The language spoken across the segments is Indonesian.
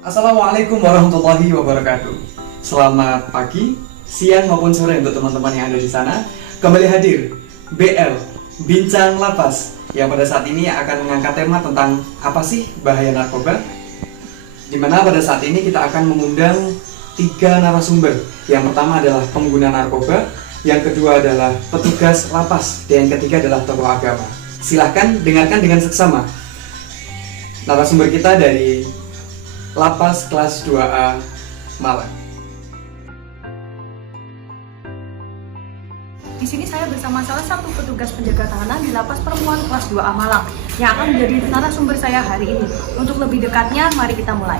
Assalamualaikum warahmatullahi wabarakatuh. Selamat pagi, siang maupun sore untuk teman-teman yang ada di sana. Kembali hadir BL Bincang Lapas yang pada saat ini akan mengangkat tema tentang apa sih bahaya narkoba. Dimana pada saat ini kita akan mengundang 3 narasumber. Yang pertama adalah pengguna narkoba, yang kedua adalah petugas lapas, dan yang ketiga adalah tokoh agama. Silahkan dengarkan dengan seksama. Narasumber kita dari Lapas kelas 2A Malang. Di sini saya bersama salah satu petugas penjaga tahanan di Lapas Perempuan kelas 2A Malang yang akan menjadi narasumber saya hari ini. Untuk lebih dekatnya, mari kita mulai.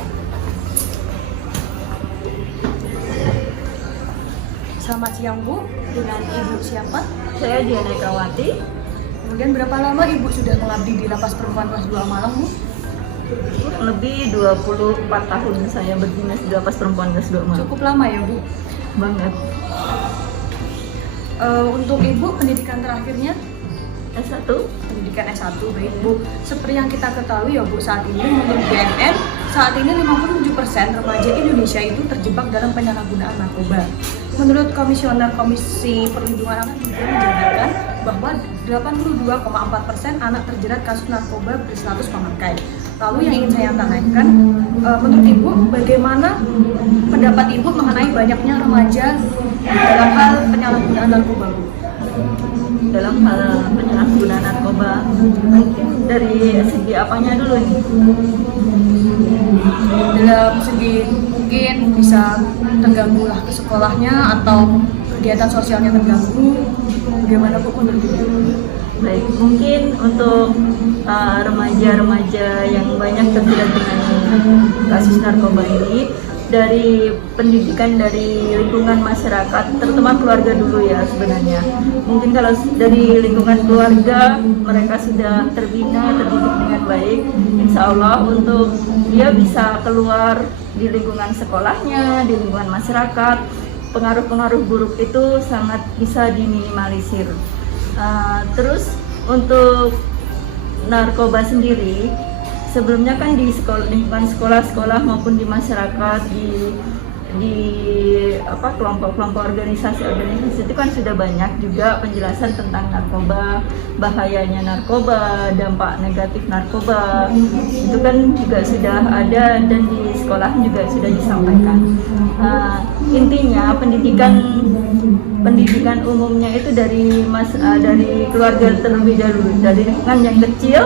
Selamat siang Bu, dengan Ibu siapa? Saya Diana Kawati. Kemudian berapa lama Ibu sudah mengabdi di Lapas Perempuan kelas 2A Malang Bu? Lebih 24 tahun saya berdinas di Lapas Perempuan kelas 2 Malang. Cukup lama ya Bu? Banget. Untuk Ibu, pendidikan terakhirnya? S1. Pendidikan S1, baik Bu. Seperti yang kita ketahui ya Bu, saat ini menurut BNN, saat ini 57% remaja Indonesia itu terjebak dalam penyalahgunaan narkoba. Menurut Komisioner Komisi Perlindungan Anak juga menjabarkan bahwa 82,4% anak terjerat kasus narkoba berstatus pemakai. Lalu yang ingin saya tanyakan, menurut Ibu, bagaimana pendapat Ibu mengenai banyaknya remaja dalam hal penyalahgunaan narkoba Bu? Dalam hal penyalahgunaan narkoba, mungkin dari segi apanya dulu nih? Dalam segi mungkin bisa terganggu lah ke sekolahnya atau kegiatan sosialnya terganggu. Bagaimana Bu menurut Ibu? Baik, mungkin untuk remaja-remaja yang banyak terjerat dengan kasus narkoba ini, dari pendidikan dari lingkungan masyarakat, terutama keluarga dulu ya sebenarnya. Mungkin kalau dari lingkungan keluarga mereka sudah terbina, terdidik dengan baik, insya Allah untuk dia bisa keluar di lingkungan sekolahnya, di lingkungan masyarakat, pengaruh-pengaruh buruk itu sangat bisa diminimalisir. Terus untuk narkoba sendiri, sebelumnya kan di lingkungan sekolah-sekolah maupun di masyarakat, di kelompok-kelompok organisasi itu kan sudah banyak juga penjelasan tentang narkoba, bahayanya narkoba, dampak negatif narkoba. Itu kan juga sudah ada dan di sekolah juga sudah disampaikan. Intinya pendidikan umumnya itu dari keluarga terlebih dahulu, dari lingkungan yang kecil,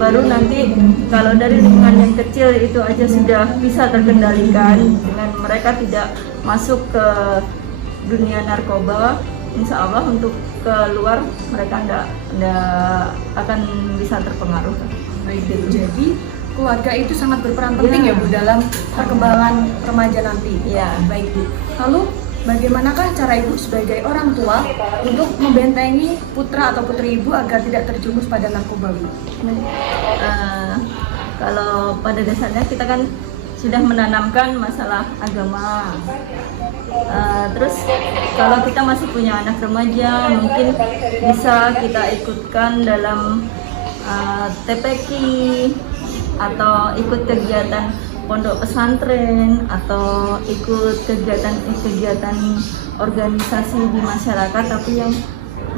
baru nanti kalau dari lingkungan yang kecil itu aja sudah bisa terkendalikan dengan mereka tidak masuk ke dunia narkoba, insya Allah untuk keluar mereka tidak akan bisa terpengaruh. Baik, jadi keluarga itu sangat berperan penting ya Bu dalam perkembangan remaja nanti. Ya. Baik Bu. Lalu bagaimanakah cara Ibu sebagai orang tua untuk membentengi putra atau putri Ibu agar tidak terjerumus pada narkoba Bu? Kalau pada dasarnya kita kan sudah menanamkan masalah agama. Terus kalau kita masih punya anak remaja, mungkin bisa kita ikutkan dalam TPQ atau ikut kegiatan pondok pesantren atau ikut kegiatan organisasi di masyarakat tapi yang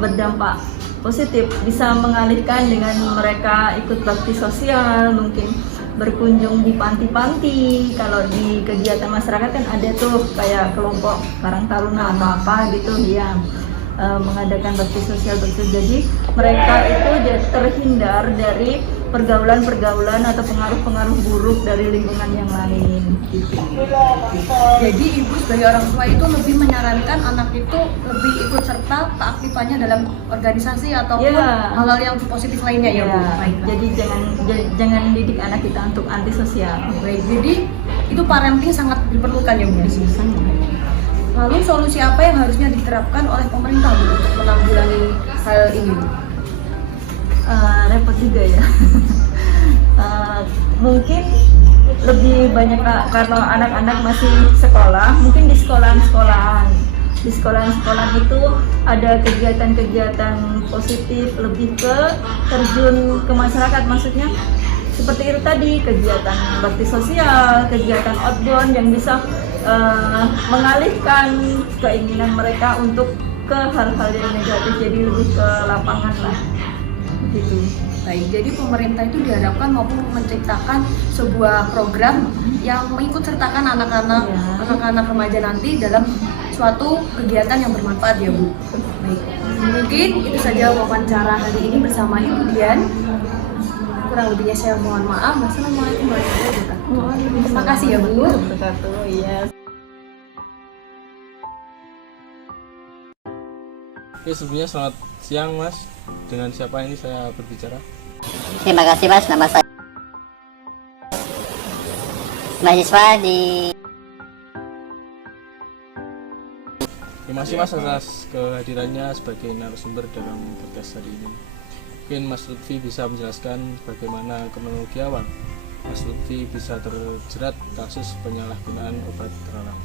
berdampak positif, bisa mengalihkan dengan mereka ikut bakti sosial, mungkin berkunjung di panti-panti. Kalau di kegiatan masyarakat kan ada tuh kayak kelompok Karang Taruna atau apa gitu ya, mengadakan bakti sosial. Jadi mereka itu terhindar dari pergaulan atau pengaruh-pengaruh buruk dari lingkungan yang lain gitu. Jadi Ibu sebagai orang tua itu lebih menyarankan anak itu lebih ikut serta keaktifannya dalam organisasi ataupun hal-hal yang positif lainnya ya Bu. Baik. Jadi jangan didik anak kita untuk antisosial. Baik, jadi itu parenting sangat diperlukan ya Bu. Lalu solusi apa yang harusnya diterapkan oleh pemerintah Bu untuk menanggulangi hal ini Bu? Repot juga ya. Mungkin lebih banyak kalau anak-anak masih sekolah, mungkin di sekolahan itu ada kegiatan-kegiatan positif, lebih ke terjun ke masyarakat, maksudnya seperti itu tadi, kegiatan bakti sosial, kegiatan outbound yang bisa mengalihkan keinginan mereka untuk ke hal-hal yang negatif, jadi lebih ke lapangan lah gitu. Baik, jadi pemerintah itu diharapkan mampu menciptakan sebuah program yang mengikut sertakan anak-anak remaja nanti dalam suatu kegiatan yang bermanfaat ya Bu. Baik, mungkin itu saja wawancara hari ini bersama Ibu Dian. Kurang lebihnya saya mohon maaf. Wassalamualaikum warahmatullahi wabarakatuh. Terima kasih ya Bu. Iya. Oke, sebelumnya selamat siang Mas. Dengan siapa ini saya berbicara? Terima kasih Mas, nama saya mahasiswa di. Terima kasih Mas atas kehadirannya sebagai narasumber dalam podcast hari ini. Mungkin Mas Lutfi bisa menjelaskan bagaimana kronologi awal Mas Lutfi bisa terjerat kasus penyalahgunaan obat terlarang.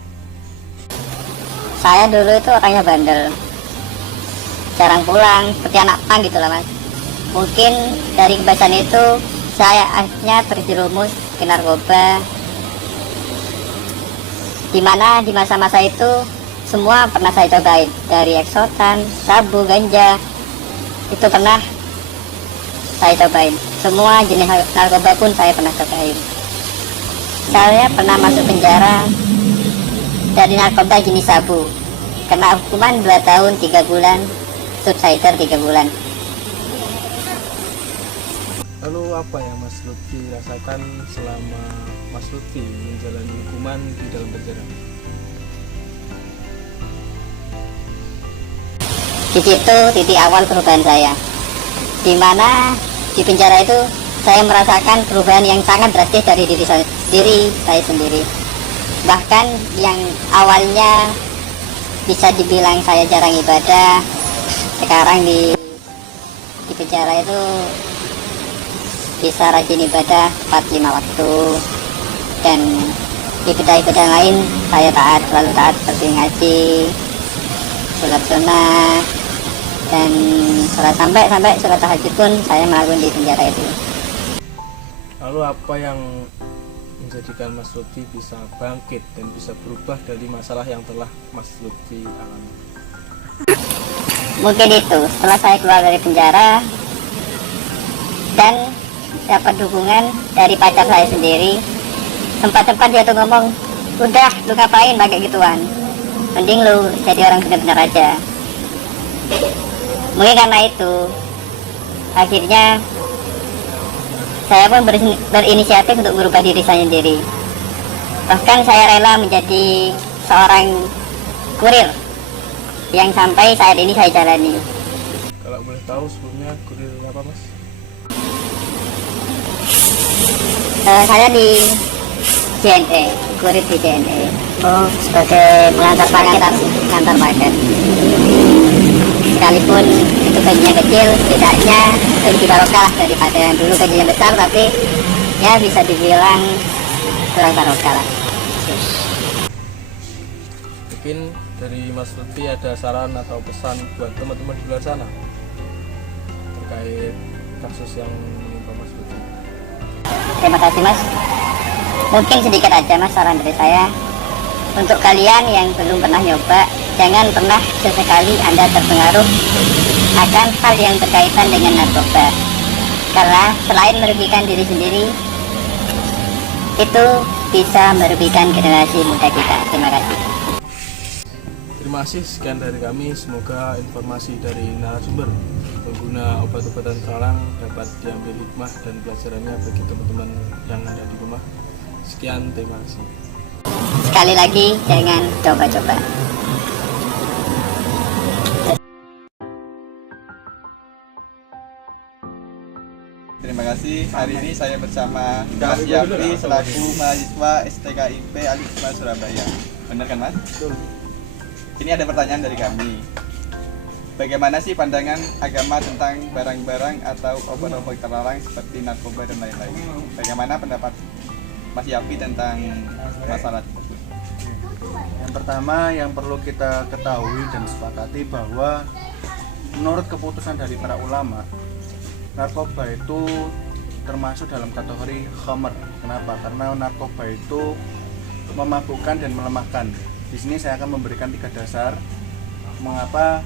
Saya dulu itu orangnya bandel, jarang pulang, seperti anak pang gitu lah Mas. Mungkin dari kebiasaan itu saya akhirnya terjerumus ke narkoba, dimana di masa-masa itu semua pernah saya cobain, dari eksotan, sabu, ganja, itu pernah saya cobain. Semua jenis narkoba pun saya pernah cobain. Saya pernah masuk penjara dari narkoba jenis sabu, kena hukuman 2 tahun 3 bulan, subsider 3 bulan. Lalu apa yang Mas Lutfi rasakan selama Mas Lutfi menjalani hukuman di dalam penjara? Di situ titik awal perubahan saya, di mana di penjara itu saya merasakan perubahan yang sangat drastis dari diri saya sendiri. Bahkan yang awalnya bisa dibilang saya jarang ibadah, sekarang di penjara itu bisa rajin ibadah 4-5 waktu, dan ibadah-ibadah lain saya taat, selalu taat, seperti ngaji, sholat sunnah, dan sampai sholat tahajud pun saya melakukan di penjara itu. Lalu apa yang menjadikan Mas Lutfi bisa bangkit dan bisa berubah dari masalah yang telah Mas Lutfi alami? Mungkin itu, setelah saya keluar dari penjara dan dapat dukungan dari pacar saya sendiri, tempat-tempat dia tuh ngomong, udah lu ngapain pakai gituan, mending lu jadi orang benar-benar aja. Mungkin karena itu akhirnya saya pun berinisiatif untuk merubah diri saya sendiri. Bahkan saya rela menjadi seorang kurir yang sampai saat ini saya jalani. Kalau boleh tahu sebelumnya kurir apa Mas? Saya di JNE, kurir di JNE. Oh, sebagai pengantar paket. Sekalipun itu gajinya kecil, setidaknya lebih barokah daripada yang dulu gajinya besar, tapi ya bisa dibilang kurang barokah lah. Mungkin dari Mas Lutfi ada saran atau pesan buat teman-teman di luar sana terkait kasus yang menimpa Mas Lutfi. Terima kasih Mas. Mungkin sedikit aja Mas saran dari saya. Untuk kalian yang belum pernah nyoba, jangan pernah sesekali Anda terpengaruh akan hal yang berkaitan dengan narkoba. Karena selain merugikan diri sendiri, itu bisa merugikan generasi muda kita. Terima kasih. Terima kasih, sekian dari kami. Semoga informasi dari narasumber pengguna obat-obatan terlarang dapat diambil hikmah dan pelajarannya bagi teman-teman yang ada di rumah. Sekian, terima kasih. Sekali lagi, jangan coba-coba. Terima kasih. Hari ini saya bersama Mas Yafi selaku mahasiswa STKIP Al-Hikmah Surabaya. Benar kan Mas? Betul. Ini ada pertanyaan dari kami. Bagaimana sih pandangan agama tentang barang-barang atau obat-obat terlarang seperti narkoba dan lain-lain? Bagaimana pendapat Mas Yafi tentang masalah tersebut? Yang pertama yang perlu kita ketahui dan sepakati bahwa menurut keputusan dari para ulama, narkoba itu termasuk dalam kategori khamr. Kenapa? Karena narkoba itu memabukkan dan melemahkan. Di sini saya akan memberikan 3 dasar mengapa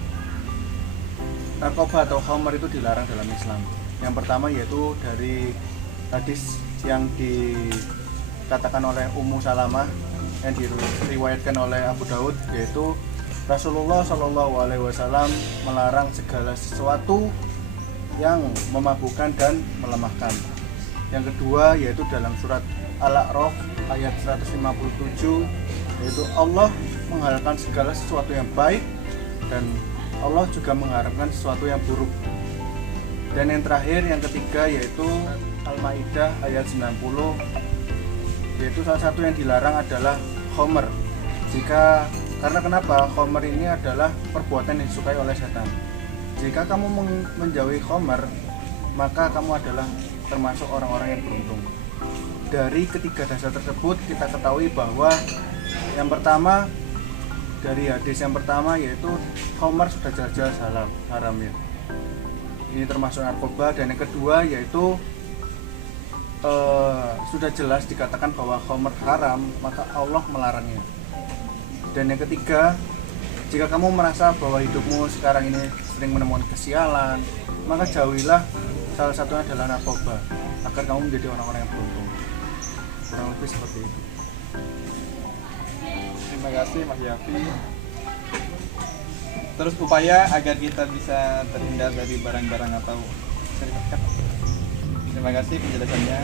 narkoba atau khamr itu dilarang dalam Islam. Yang pertama yaitu dari hadis yang dikatakan oleh Ummu Salamah yang diriwayatkan oleh Abu Daud, yaitu Rasulullah SAW melarang segala sesuatu yang memabukkan dan melemahkan. Yang kedua yaitu dalam surat Al-A'raf ayat 157, yaitu Allah menghalalkan segala sesuatu yang baik dan Allah juga mengharamkan sesuatu yang buruk. Dan yang terakhir, yang ketiga yaitu Al-Maidah ayat 90, yaitu salah satu yang dilarang adalah khamr. Karena kenapa? Khamr ini adalah perbuatan yang disukai oleh setan. Jika kamu menjauhi khamr, maka kamu adalah termasuk orang-orang yang beruntung. Dari ketiga dasar tersebut kita ketahui bahwa yang pertama, dari hadis yang pertama yaitu khamr sudah jelas-jelas haram ya. Ini termasuk narkoba. Dan yang kedua yaitu sudah jelas dikatakan bahwa khamr haram, maka Allah melarangnya. Dan yang ketiga, jika kamu merasa bahwa hidupmu sekarang ini sering menemukan kesialan, maka jauhilah salah satunya adalah narkoba, agar kamu menjadi orang-orang yang beruntung. Kurang lebih seperti itu. Terima kasih Mas Yafi. Terus upaya agar kita bisa terhindar dari barang-barang atau sertifikat. Terima kasih penjelasannya.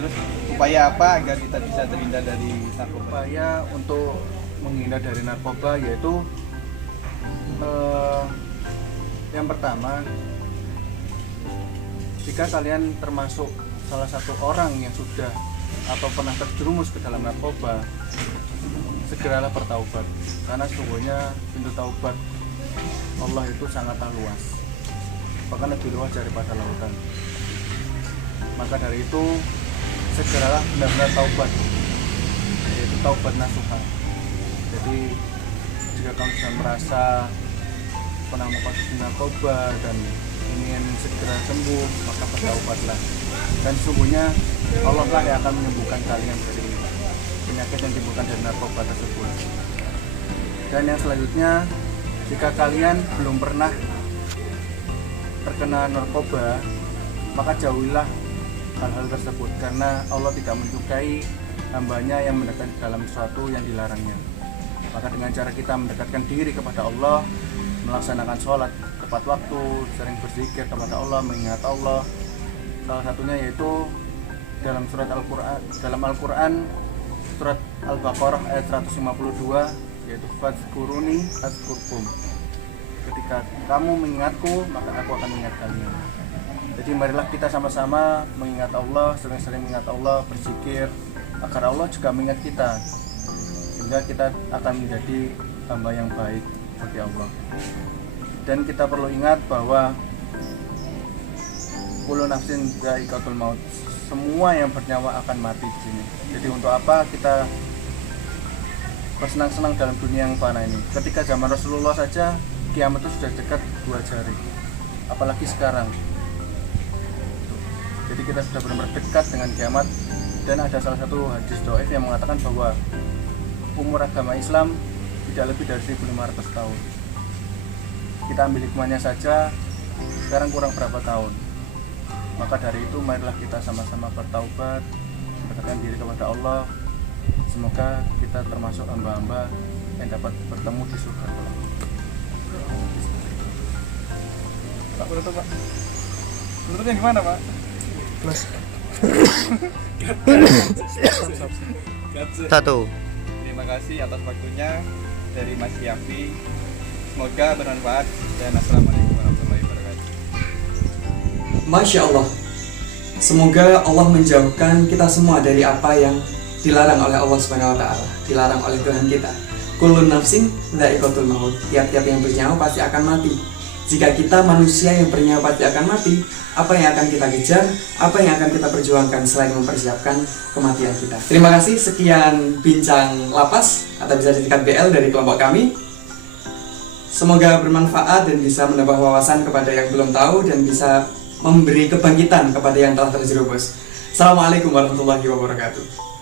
Terus upaya apa agar kita bisa terhindar dari narkoba? Upaya untuk menghindar dari narkoba yaitu yang pertama, jika kalian termasuk salah satu orang yang sudah atau pernah terjerumus ke dalam narkoba, segeralah bertaubat, karena sesungguhnya pintu taubat Allah itu sangatlah luas, bahkan lebih luas daripada lautan. Maka dari itu segeralah benar-benar taubat, yaitu taubat nasuha. Jadi jika kamu sudah merasa pernah mengkonsumsi narkoba dan ingin segera sembuh, maka bertaubatlah. Dan sesungguhnya Allah lah yang akan menyembuhkan kalian dari penyakit yang ditimbulkan dari narkoba tersebut. Dan yang selanjutnya, jika kalian belum pernah terkena narkoba, maka jauhilah hal-hal tersebut, karena Allah tidak menyukai hambanya yang mendekat dalam sesuatu yang dilarangnya. Maka dengan cara kita mendekatkan diri kepada Allah, melaksanakan sholat tepat waktu, sering berzikir kepada Allah, mengingat Allah, salah satunya yaitu dalam surat Al-Quran, surat Al-Baqarah ayat 152, yaitu fadzkuruni azkurkum. Ketika kamu mengingatku, maka aku akan mengingat kalian. Jadi marilah kita sama-sama mengingat Allah, sering-sering mengingat Allah, berzikir agar Allah juga mengingat kita, sehingga kita akan menjadi hamba yang baik bagi Allah. Dan kita perlu ingat bahwa kullu nafsin dha'iqatul maut, semua yang bernyawa akan mati di sini. Jadi untuk apa kita bersenang-senang dalam dunia yang fana ini? Ketika zaman Rasulullah saja kiamat itu sudah dekat 2 jari, apalagi sekarang. Jadi kita sudah benar-benar dekat dengan kiamat. Dan ada salah satu hadis dhaif yang mengatakan bahwa umur agama Islam tidak lebih dari 1500 tahun. Kita ambil hikmahnya saja, sekarang kurang berapa tahun. Maka dari itu marilah kita sama-sama bertaubat, mendekatkan diri kepada Allah. Semoga kita termasuk hamba-hamba yang dapat bertemu di surga kelak. Pak, penutup Pak. Penutupnya gimana Pak? Satu. Terima kasih atas waktunya dari Mas Yafi. Semoga bermanfaat dan assalamualaikum warahmatullahi wabarakatuh. Masya Allah. Semoga Allah menjauhkan kita semua dari apa yang dilarang oleh Allah Subhanahu wa Ta'ala, dilarang oleh Tuhan kita. Kullu nafsin dha'iqatul maut. Tiap-tiap yang bernyawa pasti akan mati. Jika kita manusia yang bernyawa pasti akan mati, apa yang akan kita kejar, apa yang akan kita perjuangkan selain mempersiapkan kematian kita. Terima kasih, sekian bincang lapas atau bisa disingkat BL dari kelompok kami. Semoga bermanfaat dan bisa menambah wawasan kepada yang belum tahu dan bisa memberi kebangkitan kepada yang telah terjerumus. Assalamualaikum warahmatullahi wabarakatuh.